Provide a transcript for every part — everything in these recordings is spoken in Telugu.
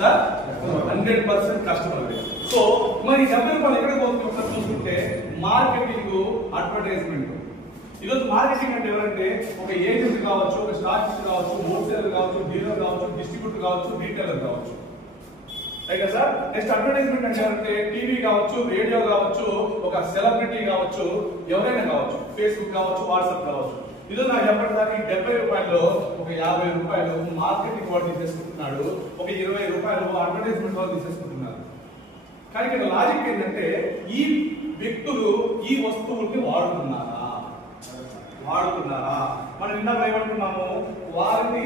Sir 100% customer. సో మరి 70 రూపాయలు ఎక్కడ పోతుంది ఒకసారి చూసుకుంటే మార్కెటింగ్, అడ్వర్టైజ్మెంట్. ఈరోజు మార్కెటింగ్ అంటే ఎవరంటే ఒక ఏజెంట్ కావచ్చు, ఒక స్టాకిస్ట్ కావచ్చు, హోల్సేలర్ కావచ్చు, డీలర్ కావచ్చు, డిస్ట్రిబ్యూటర్ కావచ్చు, రీటైలర్ కావచ్చు, రైట్ సార్. నెక్స్ట్ అడ్వర్టైజ్మెంట్ అంటే ఎవరంటే టీవీ కావచ్చు, రేడియో కావచ్చు, ఒక సెలబ్రిటీ కావచ్చు, ఎవరైనా కావచ్చు, ఫేస్బుక్ కావచ్చు, వాట్సాప్ కావచ్చు. ఈరోజు నాకు చెప్పడానికి 70 రూపాయల్లో ఒక 50 రూపాయలు మార్కెటింగ్ వాడు తీసేసుకుంటున్నాడు, ఒక 20 రూపాయలు అడ్వర్టైజ్మెంట్ వాళ్ళు తీసేసుకుంటున్నారు. కానీ ఇక్కడ లాజిక్ ఏంటంటే ఈ వ్యక్తులు ఈ వస్తువుల్ని వాడుతున్నారా? మనం ఇందాక ఏమంటున్నాము, క్వాలిటీ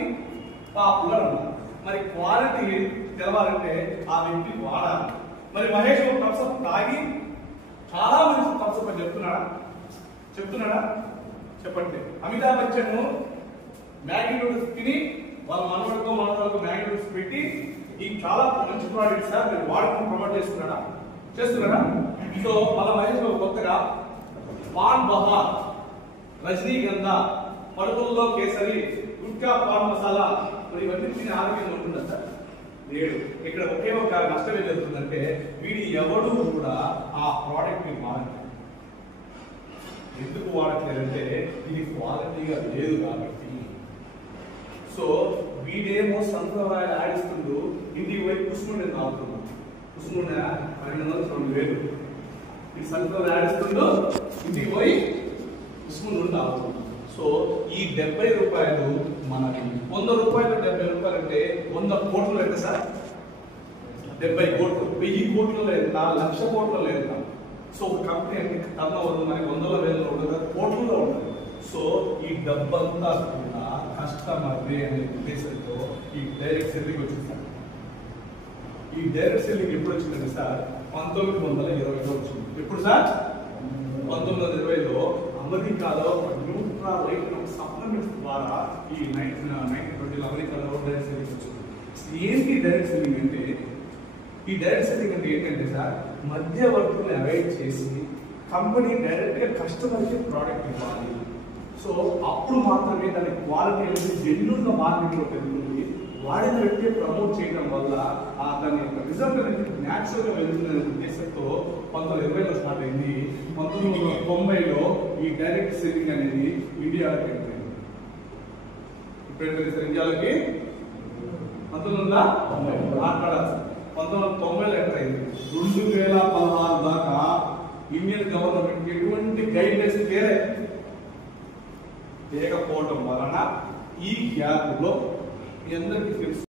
పాపులర్ అన్నాం. మరి క్వాలిటీ తెలవాలంటే ఆ వ్యక్తి వాడాలి. మరి మహేష్ థమ్స్అప్ తాగి చాలా మంది థమ్స్అప్ అని చెప్తున్నాడా? చెప్పండి. అమితాబ్ బచ్చన్ మ్యాగీ నూడిల్స్ తిని వాళ్ళ మనవాళ్ళకు మ్యాగీ నూడిల్స్ పెట్టి ఈ చాలా మంచి ప్రోడక్ట్ సార్ మీరు వాడుకుని ప్రమోట్ చేస్తున్నారా? సో మన మహేష్ కొత్తగా పాన్ బహార్, రజనీగంధ, పడుపుల్లో కేసరి, గుట్కా పాన్ మసాలా, మరి ఇవన్నీ తిని ఆరోగ్యంగా ఉంటుందా సార్? లేడు. ఇక్కడ ఒకే ఒక నష్టం ఏం జరుగుతుందంటే వీడి ఎవడు కూడా ఆ ప్రోడక్ట్ ని వాడలేదు. ఎందుకు వాడట్లేదంటే ఇది క్వాలిటీగా లేదు కాబట్టి. సో వీడేమో సన్ఫ్లవర్ ఆయిల్ ఆడిస్తుండు, ఇంటికి పోయి కుసుముండే తాగుతున్నాం. కుసుముండే 1200 ఈ సన్ఫ్లవర్ ఆడిస్తుండు, ఇంటికి పోయి కుసుముండు తాగుతున్నాం. సో ఈ 70 రూపాయలు మనకి 100 రూపాయలు 70 రూపాయలు అంటే 100 కోట్లు ఎంత సార్? 70 కోట్లు, 1000 కోట్లు లేదు, 4 లక్షల కోట్లు లేదు. సో ఒక కంపెనీ అంటే టర్న్ ఓవర్ మనకి 100 వేలలో ఉండదు, కోట్లలో ఉంటుంది. సో ఈ డబ్బంతా కూడా కస్టమర్ అనే ఉద్దేశంతో ఈ డైరెక్ట్ సెల్లింగ్ వచ్చింది సార్. ఈ డైరెక్ట్ సెల్లింగ్ ఎప్పుడు వచ్చిందంటే సార్ 1920లో వచ్చింది. ఎప్పుడు సార్? 1920లో అమెరికాలో న్యూట్రా లైట్ సప్లిమెంట్స్ ద్వారా ఈ 1920లో అమెరికాలో డైరెక్ట్ సెల్లింగ్ వచ్చింది. ఏంటి డైరెక్ట్ సెల్లింగ్ అంటే? ఈ డైరెక్ట్ సెల్లింగ్ అంటే ఏంటంటే సార్ మధ్యవర్తుల్ని అవాయిడ్ చేసి కంపెనీ డైరెక్ట్ గా కస్టమర్ కి ప్రోడక్ట్ ఇవ్వాలి. సో అప్పుడు మాత్రమే దాని క్వాలిటీ అనేది జెన్యూన్ గా మార్కెట్ లో పెరుగుతుంది. వాడిన వ్యక్తి ప్రమోట్ చేయడం వల్ల దాని యొక్క రిజల్ట్ అనేది న్యాచురల్ గా వెళ్తుందనే ఉద్దేశంతో 1920లో స్టార్ట్ అయింది. 1990లో ఈ డైరెక్ట్ సెల్లింగ్ అనేది ఇండియాలోకి వెళ్ళింది. ఇప్పుడు ఇండియాలోకి 1990 మాట్లాడాలి. 1990లో ఎంటర్ అయింది. 2016 దాకా ఇండియన్ గవర్నమెంట్ ఎటువంటి గైడ్లైన్స్ లేకపోవడం వలన ఈ గ్యాప్ లో మీ అందరికీ తెలుసు